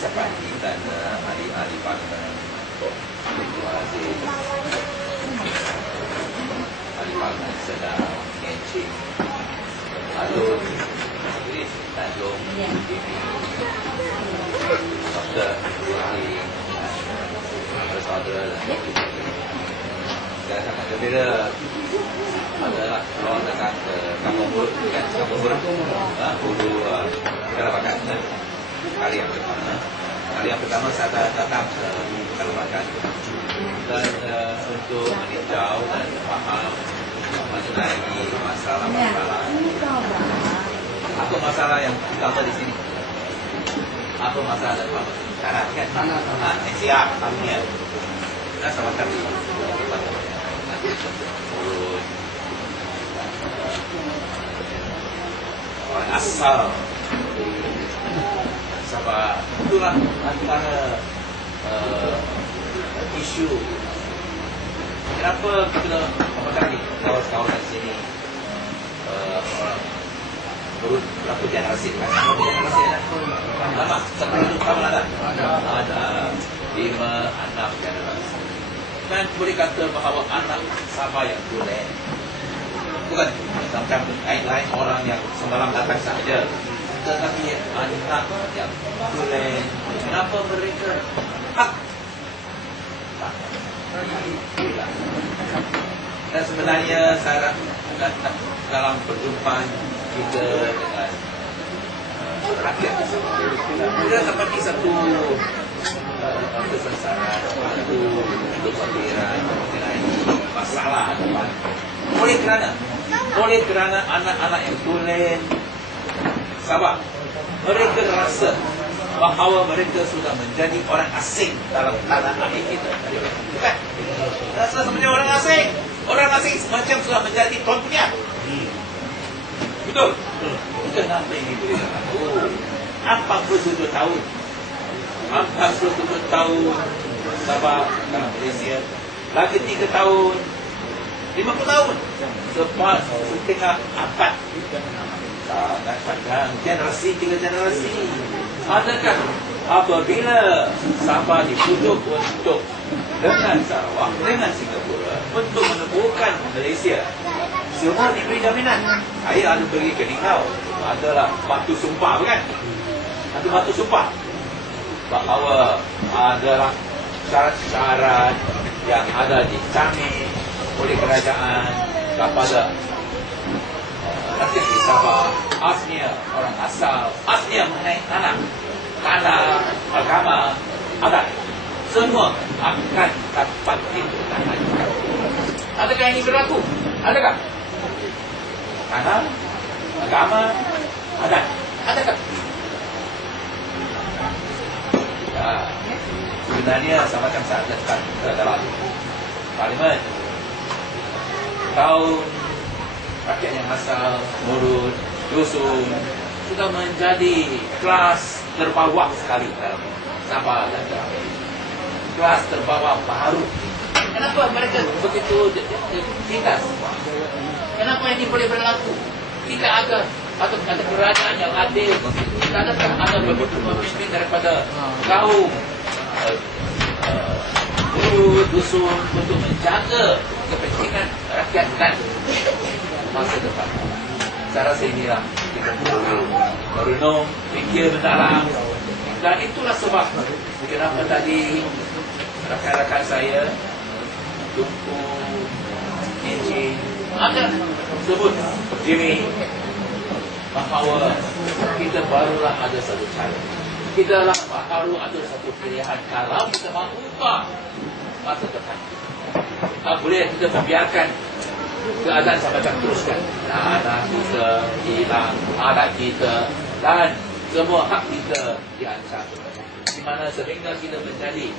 Capati dan ahli-ahli parlimen, Ibu Aziz, ahli parlimen sedang Encik Alun, Idris Tanjung, Dr. Ibrahim, saudara saya sangat gembira adalah kalau datang ke Kampung Buruk kan, Kampung Buruk Hulu Kelabakan kali yang pertama saya datang ke Kelabakan dan untuk meninjau dan faham mengenai masalah-masalah. Apa masalah yang utama di sini? Apa masalah yang utama? Tanah kan? Siap, amin. Nah, sama kami. Orang asal. Sebab itulah antara isu. Kenapa kita kali kawan-kawan di sini orang berapa generasi kan? Generasi lama sebelum kamu ada 5, 6 generasi. Dan boleh kata bahawa anak Sabah yang boleh, bukan macam lain orang yang semalam datang saja, tetapi anak yang boleh. Kenapa mereka hak? Dan sebenarnya saya dalam perjumpaan kita dengan rakyat kita seperti satu kesesaran, satu kekhawatiran mengenai masalah depan. Oleh kerana anak-anak yang tulen Sabah, mereka rasa bahawa mereka sudah menjadi orang asing dalam tanah air kita. Bukan? Rasa sebenarnya orang asing. Orang asing macam sudah menjadi tuan punya. Betul? Kenapa ini boleh berlaku? 47 tahun. 47 tahun Sabah dalam Malaysia. Lagi 3 tahun 50 tahun selepas setengah abad. Sangat panjang. Generasi 3 generasi. Adakah apabila Sabah dipujuk untuk dengan Sarawak, dengan Singapura untuk menemukan Malaysia, semua diberi jaminan. Saya ada pergi ke Ningau, adalah batu sumpah, bukan? Ada batu sumpah bahawa adalah syarat-syarat yang ada dijamin oleh kerajaan kepada rakyat di Sabah, aslinya orang asal, aslinya mengenai tanah, agama, adat, semua akan dapat ditangani. Adakah ini berlaku? Adakah? Tanah, agama, adat, adakah? Sebenarnya sama macam saya datang ke dalam parlimen tahun rakyat yang asal, murid, dusun sudah menjadi kelas terbawah sekali dalam Sabah dan Sarawak. Kelas terbawah baru. Kenapa mereka begitu tindas? Kenapa ini boleh berlaku? Tidak ada atau ada kerajaan yang adil. Tidak ada begitu pemimpin daripada kaum guru dusun untuk menjaga kepentingan rakyat dan masa depan. Saya rasa inilah kita perlu merenung, fikir mendalam, dan itulah sebab kenapa tadi rakan-rakan saya Tunku, Encik ada sebut Jimmy bahawa kita barulah ada satu cara. Kita lah baru ada satu pilihan kalau kita mahu ubah masa depan. Tak boleh kita membiarkan keadaan semacam teruskan. Tanah kita hilang, adat kita dan semua hak kita diancam. Di mana sehingga kita menjadi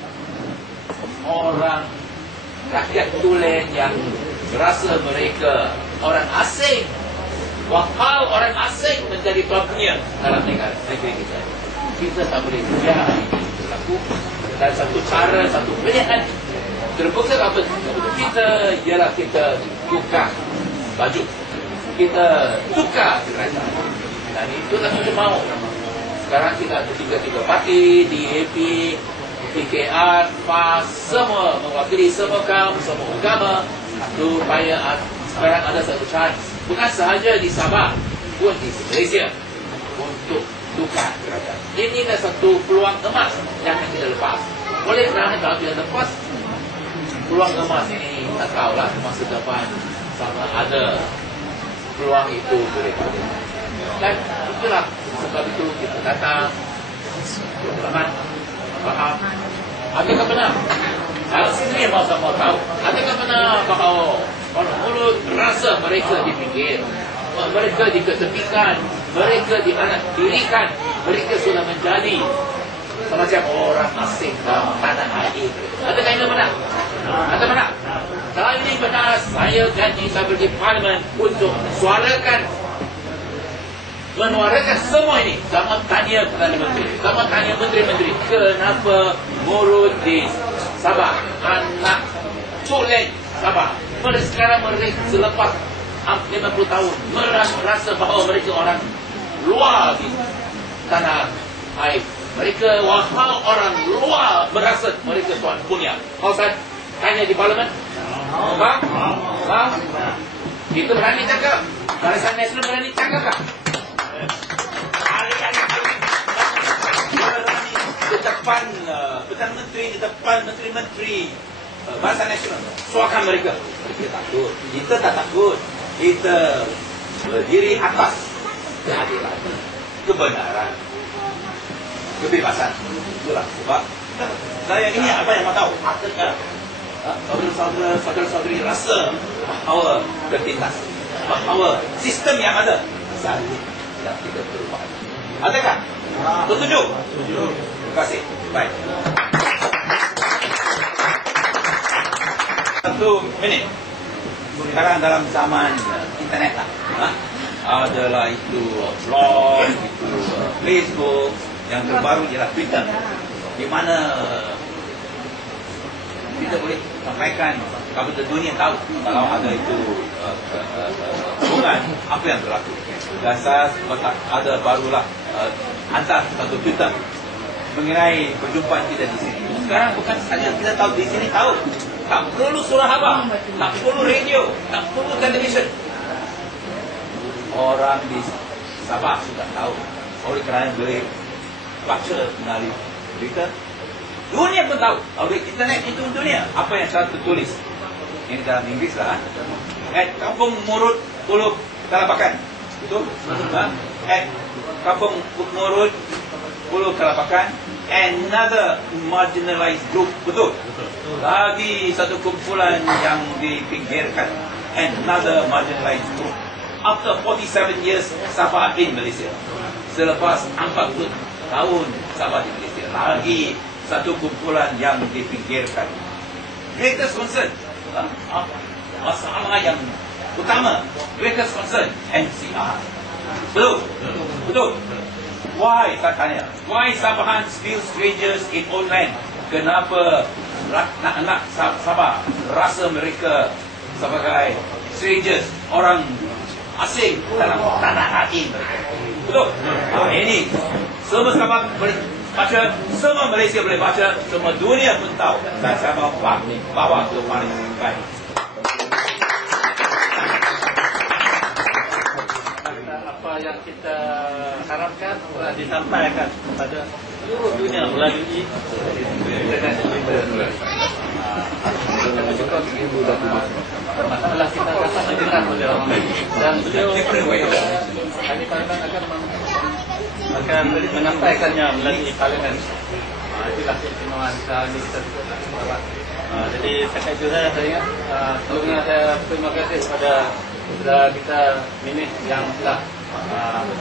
orang rakyat tulen yang merasa mereka orang asing. Wakal orang asing menjadi tuan punya dalam negeri kita. Kita tak boleh biar ini berlaku. Dan satu cara, satu pilihan terbuka apa kita ialah kita tukar baju, kita tukar kerajaan, dan itulah kita mahu. Sekarang kita ada 3 parti, DAP, PKR, PAS, semua mewakili semua kaum, semua agama, supaya sekarang ada satu chance, bukan sahaja di Sabah, pun di Malaysia, untuk tukar kerajaan. Ini adalah satu peluang emas yang akan kita lepas. Oleh kerana kalau kita lepas peluang emas ini, tak tahulah masa depan sama ada peluang itu boleh ada. Dan itulah sebab itu kita datang, teman faham. Adakah benar? Kalau sendiri mau tahu, adakah benar bahawa orang mulut rasa mereka dipinggir, mereka diketepikan, mereka dianak dirikan, mereka sudah menjadi semacam orang asing dalam tanah air. Adakah ini benar? Adakah benar? Kalau ini benar, saya janji saya pergi parlimen untuk menyuarakan semua ini. Sama tanya Perdana Menteri, sama tanya Menteri-Menteri, kenapa murid di Sabah, anak tulen Sabah, sekarang mereka selepas 50 tahun merasa bahawa mereka orang luar di tanah air. Mereka wahal orang luar merasa mereka tuan punya. Kalau saya tanya di parlimen, Bang, kita berani cakap? Barisan Nasional berani cakap tak? Di depan Perdana Menteri, di depan Menteri-Menteri Barisan Nasional, suakan mereka. Mereka takut. Kita tak takut. Kita berdiri atas keadilan, kebenaran, kebebasan. Itulah sebab saya ini apa yang mau tahu. Apakah saudara-saudari rasa bahawa ketindas, bahawa sistem yang ada saat ini tidak berubah? Adakah? Setuju? Setuju. Terima kasih. Baik. 1 minit. Sekarang dalam zaman internet lah, adalah itu blog, itu Facebook, yang terbaru ialah Twitter, di mana kita boleh sampaikan kepada dunia tahu kalau ada itu hubungan apa yang berlaku. Dan saya ada barulah hantar satu Twitter mengenai perjumpaan kita di sini. Sekarang bukan saja kita tahu di sini tahu. Tak perlu surah khabar, tak perlu radio, tak perlu televisyen. Orang di Sabah sudah tahu. Oleh kerana boleh baca melalui berita, dunia pun tahu. Oleh internet itu dunia. Apa yang saya tertulis ini dalam Inggeris lah. Kampung Murud, Pulau Kalapakan. Betul? Kampung Murud, Pulau Kalapakan. Another marginalized group. Betul? Lagi satu kumpulan yang dipinggirkan. Another marginalized group. After 47 years Sabah in Malaysia, selepas 40 tahun Sabah di Malaysia, lagi satu kumpulan yang dipinggirkan. Greatest concern, masalah yang utama, greatest concern, NCR. Betul? Betul? Why, saya tanya, why Sabahans feel strangers in own land? Kenapa anak-anak Sabah rasa mereka sebagai strangers, orang asing dalam tanah air mereka? Betul? Ini semua Sabah boleh baca, semua Malaysia boleh baca, semua dunia pun tahu. Dan saya bawa ke paling baik. Apa yang kita harapkan telah disampaikan kepada seluruh dunia melalui internet. Masalah kita dapat mendengar oleh orang lain, dan beliau kami akan menyampaikannya melalui parlimen. Itulah keistimewaan kami kita bawa. Jadi setakat itu saya ingat. Sebelumnya saya terima kasih kepada kita minit yang telah